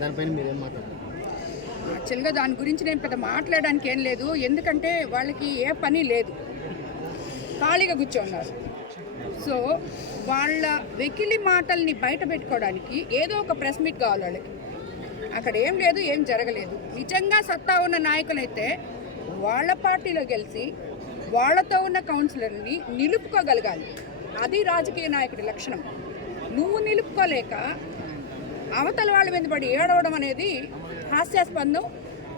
దానిపైన మీరేం మాట్లాడారు యాక్చువల్గా దాని గురించి నేను పెద్ద మాట్లాడడానికి ఏం లేదు. ఎందుకంటే వాళ్ళకి ఏ పని లేదు. ఖాళీగా కూర్చోన్నారు. సో వాళ్ళ వెకిలి మాటల్ని బయట పెట్టుకోవడానికి ఏదో ఒక ప్రెస్ మీట్ కావాలి వాళ్ళకి. అక్కడ ఏం లేదు ఏం జరగలేదు. నిజంగా సత్తా ఉన్న నాయకులైతే వాళ్ళ పార్టీలో గెలిచి వాళ్ళతో ఉన్న కౌన్సిలర్ని నిలుపుకోగలగాలి. అది రాజకీయ నాయకుడి లక్షణం. నువ్వు నిలుపుకోలేక అవతల వాళ్ళ మీద పడి ఏడవడం అనేది హాస్యాస్పందం.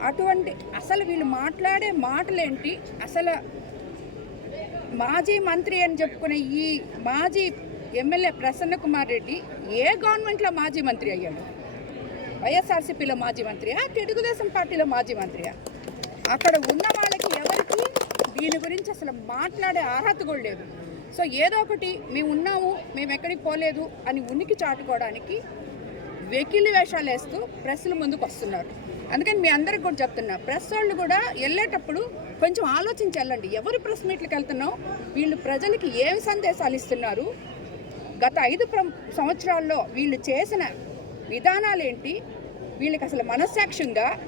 అటువంటి అసలు వీళ్ళు మాట్లాడే మాటలేంటి? అసలు మాజీ మంత్రి అని చెప్పుకునే ఈ మాజీ ఎమ్మెల్యే ప్రసన్న కుమార్ రెడ్డి ఏ గవర్నమెంట్లో మాజీ మంత్రి అయ్యాడు? వైఎస్ఆర్సీపీలో మాజీ మంత్రియా? తెలుగుదేశం పార్టీలో మాజీ మంత్రియా? అక్కడ ఉన్న వాళ్ళకి ఎవరికి? దీని గురించి అసలు మాట్లాడే అర్హత కూడా లేదు. సో ఏదో ఒకటి మేము ఉన్నాము మేము ఎక్కడికి పోలేదు అని ఉనికి చాటుకోవడానికి వెకిలి వేషాలు వేస్తూ ప్రెస్ల ముందుకు వస్తున్నారు. అందుకని మీ అందరికి కూడా చెప్తున్నా ప్రెస్ వాళ్ళు కూడా వెళ్ళేటప్పుడు కొంచెం ఆలోచించి వెళ్ళండి ఎవరు ప్రెస్ మీట్లకు వెళ్తున్నాం వీళ్ళు ప్రజలకి ఏమి సందేశాలు ఇస్తున్నారు? గత ఐదు ప్ర- సంవత్సరాల్లో వీళ్ళు చేసిన విధానాలు ఏంటి వీళ్ళకి అసలు మనస్సాక్ష్యంగా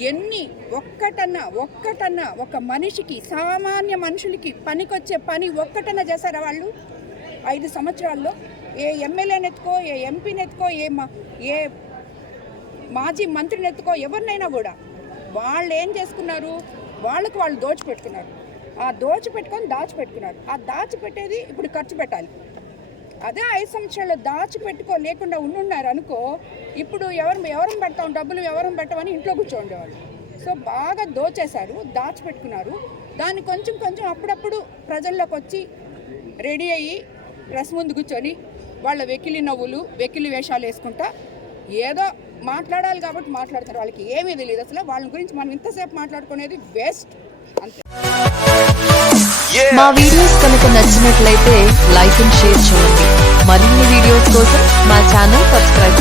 ఎన్ని ఒక్కటన్నా ఒక్కటన్నా ఒక మనిషికి సామాన్య మనుషులకి పనికొచ్చే పని ఒక్కటన్నా చేశారా వాళ్ళు? ఐదు సంవత్సరాల్లో ఏ ఎమ్మెల్యేని ఎత్తుకో ఏ ఎంపీని ఎత్తుకో ఏ మా ఏ మాజీ మంత్రిని ఎత్తుకో ఎవరినైనా కూడా వాళ్ళు ఏం చేసుకున్నారు? వాళ్ళకు వాళ్ళు దోచిపెట్టుకున్నారు. ఆ దోచిపెట్టుకొని దాచిపెట్టుకున్నారు. ఆ దాచిపెట్టేది ఇప్పుడు ఖర్చు పెట్టాలి. అదే ఐదు సంవత్సరాల్లో దాచిపెట్టుకో లేకుండా ఉండున్నారు అనుకో ఇప్పుడు ఎవరు ఎవరం పెడతాం డబ్బులు ఎవరం పెట్టమని ఇంట్లో కూర్చోండేవాళ్ళు సో బాగా దోచేశారు దాచిపెట్టుకున్నారు. దాన్ని కొంచెం కొంచెం అప్పుడప్పుడు ప్రజల్లోకి వచ్చి రెడీ అయ్యి ప్రెస్ ముందు కూర్చొని వాళ్ళ వెకిలి నవ్వులు వెకిలి వేషాలు వేసుకుంటా ఏదో మాట్లాడాలి కాబట్టి మాట్లాడతారు. వాళ్ళకి ఏమీ తెలియదు అసలు. వాళ్ళ గురించి మనం ఇంతసేపు మాట్లాడుకునేది వేస్ట్. అంతే. మా వీడియోస్ కనుక నచ్చినట్లయితే లైక్ అండ్ షేర్ చేయండి. మరిన్ని వీడియోస్ కోసం మా ఛానల్ సబ్స్క్రైబ్